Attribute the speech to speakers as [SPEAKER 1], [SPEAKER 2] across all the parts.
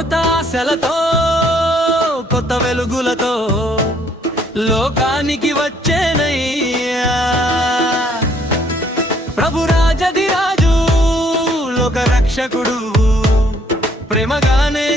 [SPEAKER 1] కొత్త ఆశలతో కొత్త వెలుగులతో లోకానికి వచ్చేనయ్యా. ప్రభు రాజధిరాజు లోక రక్షకుడు ప్రేమగానే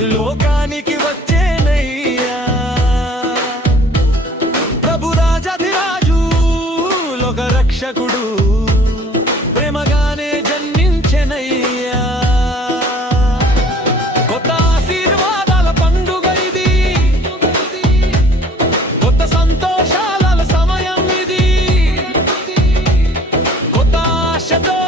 [SPEAKER 1] లోకానికి వచ్చేనయ్యా. ప్రభు రాజాధిరాజు లోక రక్షకుడు ప్రేమగానే జన్మించెనయ్యా. కొత్త ఆశీర్వాదాల పండుగ ఇది కొత్త సంతోషాల సమయం ఇది కొత్త ఆశతో